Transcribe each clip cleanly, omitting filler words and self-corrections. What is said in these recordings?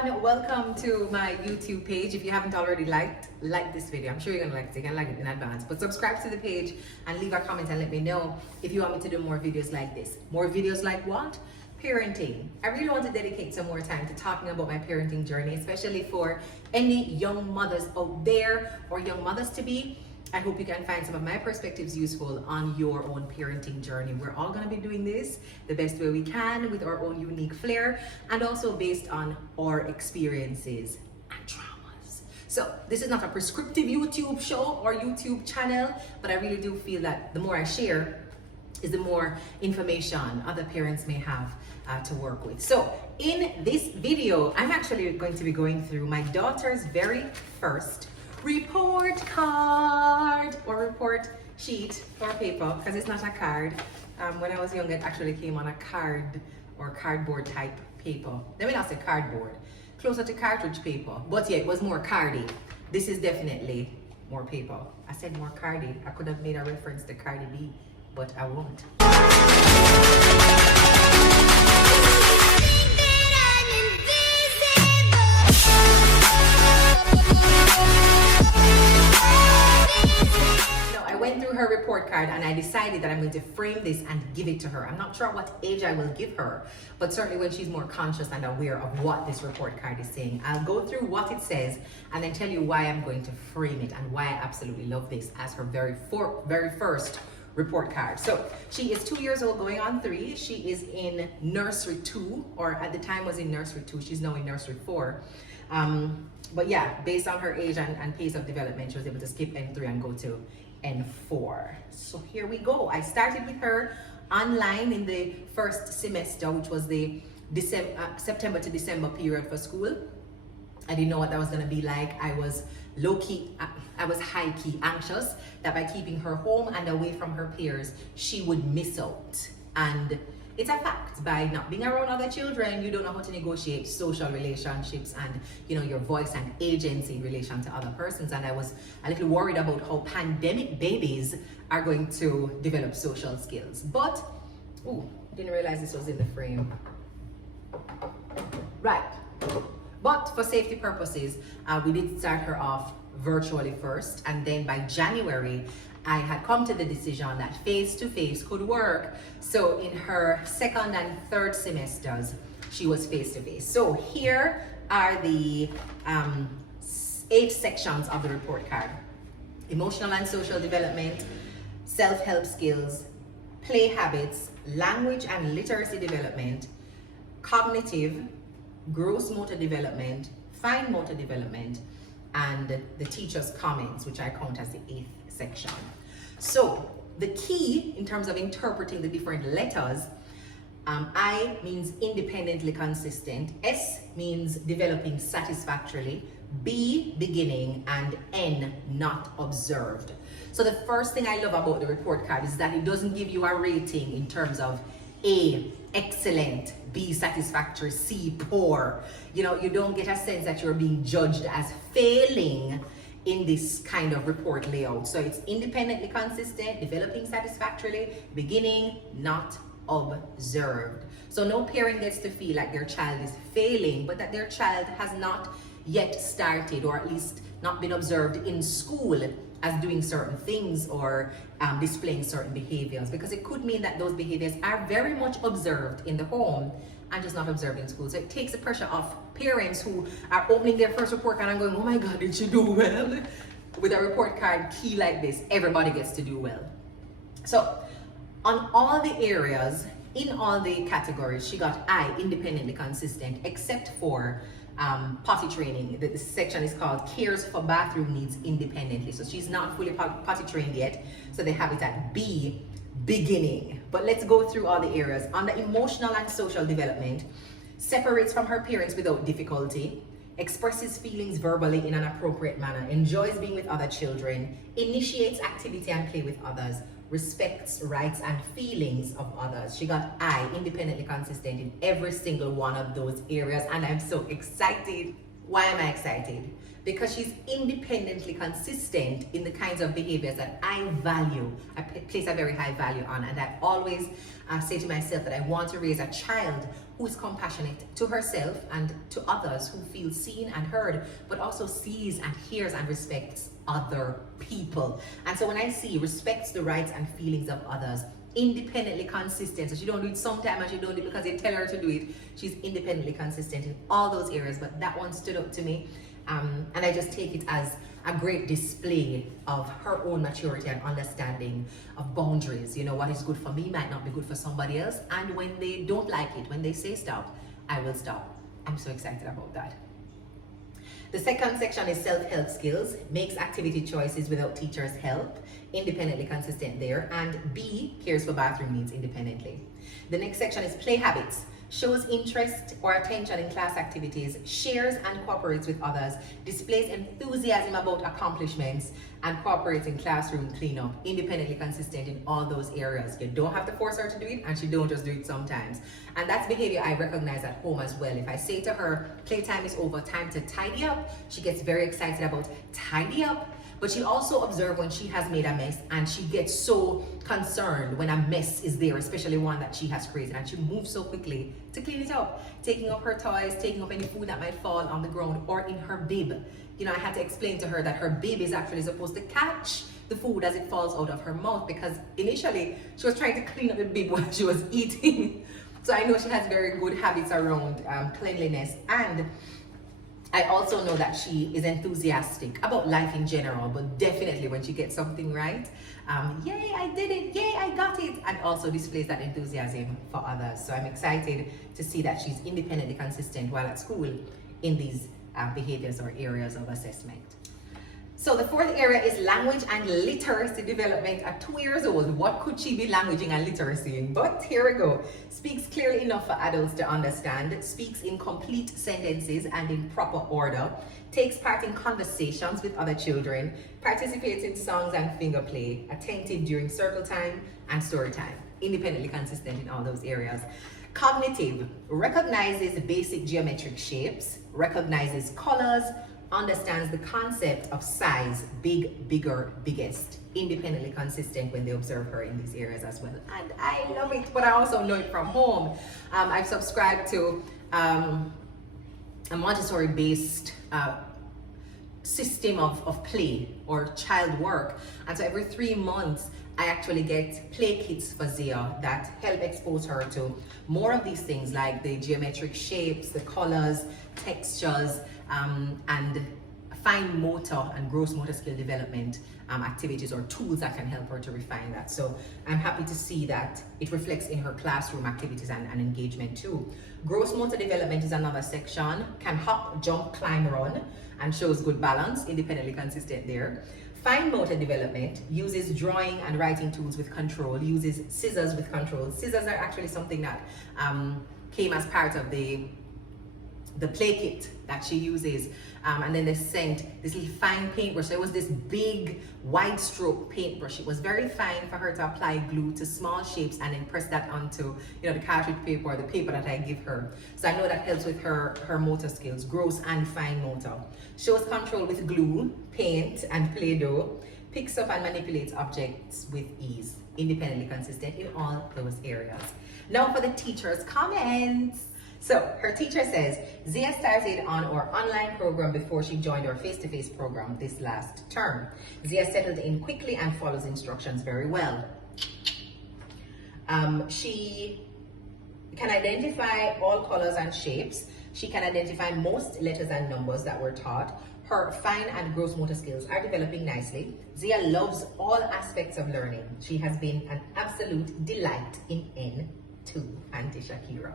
everyone, welcome to my YouTube page. If you haven't already like this video, I'm sure you're gonna like it. You can like it in advance, but subscribe to the page and leave a comment and let me know if you want me to do more videos like this. More videos like what? Parenting. I really want to dedicate some more time to talking about my parenting journey, especially for any young mothers out there or young mothers to be. I hope you can find some of my perspectives useful on your own parenting journey. We're all going to be doing this the best way we can with our own unique flair and also based on our experiences and traumas. So this is not a prescriptive YouTube show or YouTube channel, but I really do feel that the more I share is the more information other parents may have to work with. So in this video, I'm actually going to be going through my daughter's very first report card or report sheet or paper, because it's not a card. When I was young, it actually came on a card or cardboard type paper. Let me not say cardboard, closer to cartridge paper, but yeah, it was more cardy. This is definitely more paper. I said more cardy. I could have made a reference to Cardi B, but I won't. Went through her report card and I decided that I'm going to frame this and give it to her. I'm not sure what age I will give her, but certainly when she's more conscious and aware of what this report card is saying. I'll go through what it says and then tell you why I'm going to frame it and why I absolutely love this as her very first report card. So she is 2 years old going on 3. She is in nursery 2, or at the time was in nursery 2. She's now in nursery 4. But yeah, based on her age and pace of development, she was able to skip N3 and go to N4. So here we go. I started with her online in the first semester, which was the September to December period for school. I didn't know what that was going to be like. I was low-key, I was high-key anxious that by keeping her home and away from her peers, she would miss out. And it's a fact, by not being around other children, you don't know how to negotiate social relationships and, you know, your voice and agency in relation to other persons. And I was a little worried about how pandemic babies are going to develop social skills. But, didn't realize this was in the frame. Right. But for safety purposes, we did start her off virtually first. And then by January, I had come to the decision that face-to-face could work. So in her second and third semesters, she was face-to-face. So here are the 8 sections of the report card. Emotional and social development, self-help skills, play habits, language and literacy development, cognitive, gross motor development, fine motor development, and the teacher's comments, which I count as the 8th section. So the key in terms of interpreting the different letters, I means independently consistent, S means developing satisfactorily, B beginning, and N not observed. So the first thing I love about the report card is that it doesn't give you a rating in terms of A, excellent, B, satisfactory, C, poor. You know, you don't get a sense that you're being judged as failing in this kind of report layout. So it's independently consistent, developing satisfactorily, beginning, not observed. So no parent gets to feel like their child is failing, but that their child has not yet started, or at least not been observed in school as doing certain things or displaying certain behaviors, because it could mean that those behaviors are very much observed in the home and just not observed in school. So it takes the pressure off parents who are opening their first report card and going, oh my God, did she do well? With a report card key like this, everybody gets to do well. So on all the areas, in all the categories, she got I, independently consistent, except for potty training. The section is called cares for bathroom needs independently. So she's not fully potty trained yet. So they have it at B, beginning. But let's go through all the areas. On the emotional and social development, separates from her parents without difficulty, expresses feelings verbally in an appropriate manner, enjoys being with other children, initiates activity and play with others, respects rights and feelings of others. She got I, independently consistent in every single one of those areas, and I'm so excited. Why am I excited? Because she's independently consistent in the kinds of behaviors that I value. I place a very high value on, and I always say to myself that I want to raise a child who is compassionate to herself and to others, who feels seen and heard, but also sees and hears and respects other people. And so when I see respects the rights and feelings of others, independently consistent, so she don't do it sometime and she don't do it because they tell her to do it. She's independently consistent in all those areas, but that one stood up to me. And I just take it as a great display of her own maturity and understanding of boundaries. You know, what is good for me might not be good for somebody else. And when they don't like it, when they say stop, I will stop. I'm so excited about that. The second section is self-help skills, makes activity choices without teacher's help, independently consistent there, and B, cares for bathroom needs independently. The next section is play habits, shows interest or attention in class activities, shares and cooperates with others, displays enthusiasm about accomplishments, and cooperates in classroom cleanup, independently consistent in all those areas. You don't have to force her to do it, and she don't just do it sometimes. And that's behavior I recognize at home as well. If I say to her, playtime is over, time to tidy up, she gets very excited about tidy up. But she also observes when she has made a mess, and she gets so concerned when a mess is there, especially one that she has created, and she moves so quickly to clean it up, taking up her toys, taking up any food that might fall on the ground or in her bib. You know, I had to explain to her that her bib is actually supposed to catch the food as it falls out of her mouth, because initially she was trying to clean up the bib while she was eating. So I know she has very good habits around cleanliness, and I also know that she is enthusiastic about life in general, but definitely when she gets something right, yay, I did it, yay, I got it, and also displays that enthusiasm for others. So I'm excited to see that she's independently consistent while at school in these behaviors or areas of assessment. So the fourth area is language and literacy development at 2 years old. What could she be languaging and literacy in? But here we go. Speaks clearly enough for adults to understand, speaks in complete sentences and in proper order, takes part in conversations with other children, participates in songs and finger play, attentive during circle time and story time, independently consistent in all those areas. Cognitive, recognizes basic geometric shapes, recognizes colors, understands the concept of size, big, bigger, biggest, independently consistent when they observe her in these areas as well. And I love it, but I also know it from home. I've subscribed to a Montessori-based system of play or child work. And so every 3 months, I actually get play kits for Xiah that help expose her to more of these things, like the geometric shapes, the colors, textures, and fine motor and gross motor skill development activities or tools that can help her to refine that. So I'm happy to see that it reflects in her classroom activities and engagement too. Gross motor development is another section, can hop, jump, climb, run, and shows good balance, independently consistent there. Fine motor development uses drawing and writing tools with control, uses scissors with control. Scissors are actually something that came as part of the play kit that she uses, and then they sent this little fine paintbrush. There was this big wide stroke paintbrush. It was very fine for her to apply glue to small shapes and then press that onto, you know, the cartridge paper or the paper that I give her. So I know that helps with her motor skills, gross and fine motor. Shows control with glue, paint, and Play-Doh. Picks up and manipulates objects with ease, independently consistent in all those areas. Now for the teacher's comments. So her teacher says, Xiah started on our online program before she joined our face-to-face program this last term. Xiah settled in quickly and follows instructions very well. She can identify all colors and shapes. She can identify most letters and numbers that were taught. Her fine and gross motor skills are developing nicely. Xiah loves all aspects of learning. She has been an absolute delight in N2, Auntie Shakira.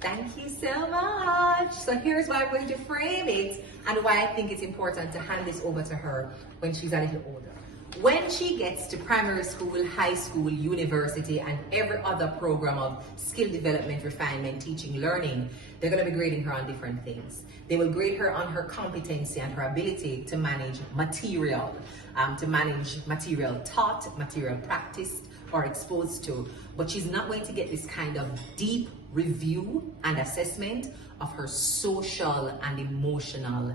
Thank you so much. So here's why I'm going to frame it and why I think it's important to hand this over to her when she's a little older. When she gets to primary school, high school, university, and every other program of skill development, refinement, teaching, learning, they're going to be grading her on different things. They will grade her on her competency and her ability to manage material taught, material practiced, or exposed to. But she's not going to get this kind of deep review and assessment of her social and emotional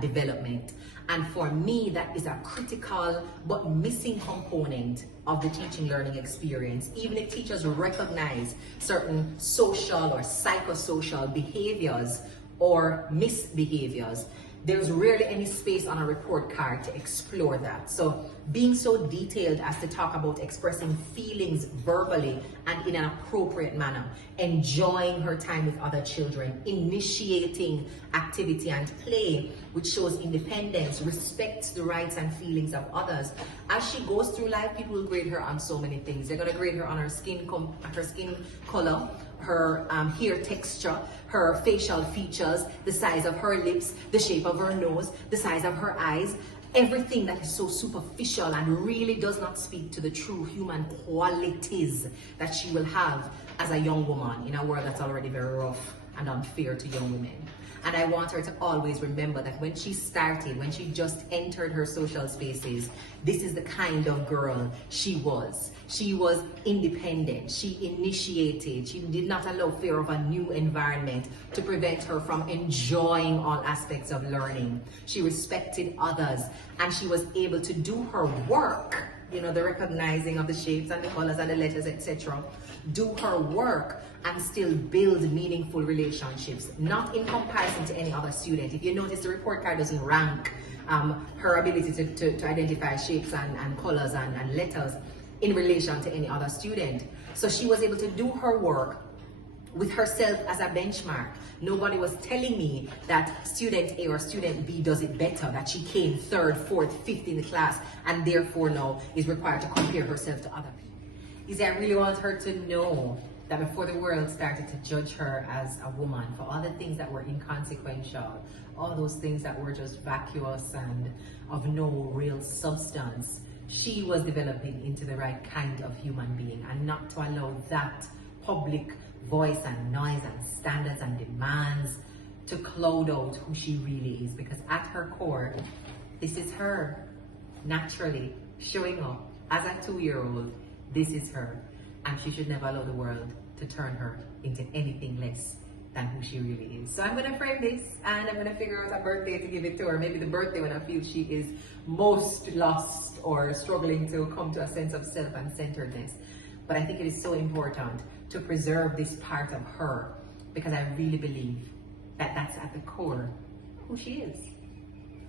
development. And for me, that is a critical but missing component of the teaching learning experience. Even if teachers recognize certain social or psychosocial behaviors or misbehaviors, there's rarely any space on a report card to explore that. So being so detailed as to talk about expressing feelings verbally and in an appropriate manner, enjoying her time with other children, initiating activity and play, which shows independence, respects the rights and feelings of others. As she goes through life, people will grade her on so many things. They're going to grade her on her skin color, her hair texture, her facial features, the size of her lips, the shape of her nose, the size of her eyes, everything that is so superficial and really does not speak to the true human qualities that she will have as a young woman in a world that's already very rough and unfair to young women. And I want her to always remember that when she started, when she just entered her social spaces, this is the kind of girl she was. She was independent. She initiated. She did not allow fear of a new environment to prevent her from enjoying all aspects of learning. She respected others, and she was able to do her work, you know, the recognizing of the shapes and the colors and the letters, etc. Do her work and still build meaningful relationships, not in comparison to any other student. If you notice, the report card doesn't rank her ability to identify shapes and colors and letters in relation to any other student. So she was able to do her work with herself as a benchmark. Nobody was telling me that student A or student B does it better, that she came third, fourth, fifth in the class, and therefore now is required to compare herself to other people. You see, I really want her to know that before the world started to judge her as a woman for all the things that were inconsequential, all those things that were just vacuous and of no real substance, she was developing into the right kind of human being, and not to allow that public voice and noise and standards and demands to cloud out who she really is. Because at her core, this is her, naturally showing up as a 2-year-old. This is her, and she should never allow the world to turn her into anything less than who she really is. So I'm going to frame this, and I'm going to figure out a birthday to give it to her. Maybe the birthday when I feel she is most lost or struggling to come to a sense of self and centeredness. But I think it is so important to preserve this part of her, because I really believe that that's at the core who she is.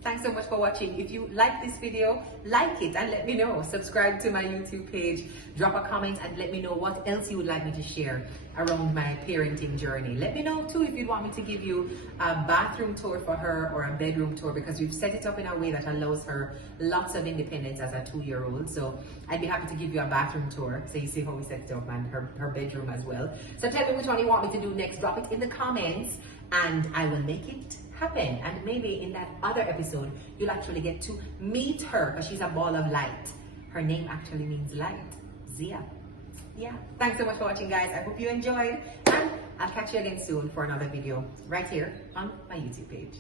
Thanks so much for watching. If you like this video, like it and let me know. Subscribe to my YouTube page, drop a comment and let me know what else you would like me to share around my parenting journey. Let me know too if you'd want me to give you a bathroom tour for her or a bedroom tour, because we've set it up in a way that allows her lots of independence as a 2-year-old. So I'd be happy to give you a bathroom tour so you see how we set it up, and her bedroom as well. So tell me which one you want me to do next. Drop it in the comments and I will make it happen. And maybe in that other episode you'll actually get to meet her, because she's a ball of light. Her name actually means light. Xiah. Yeah, thanks so much for watching, guys. I hope you enjoyed, and I'll catch you again soon for another video right here on my YouTube page.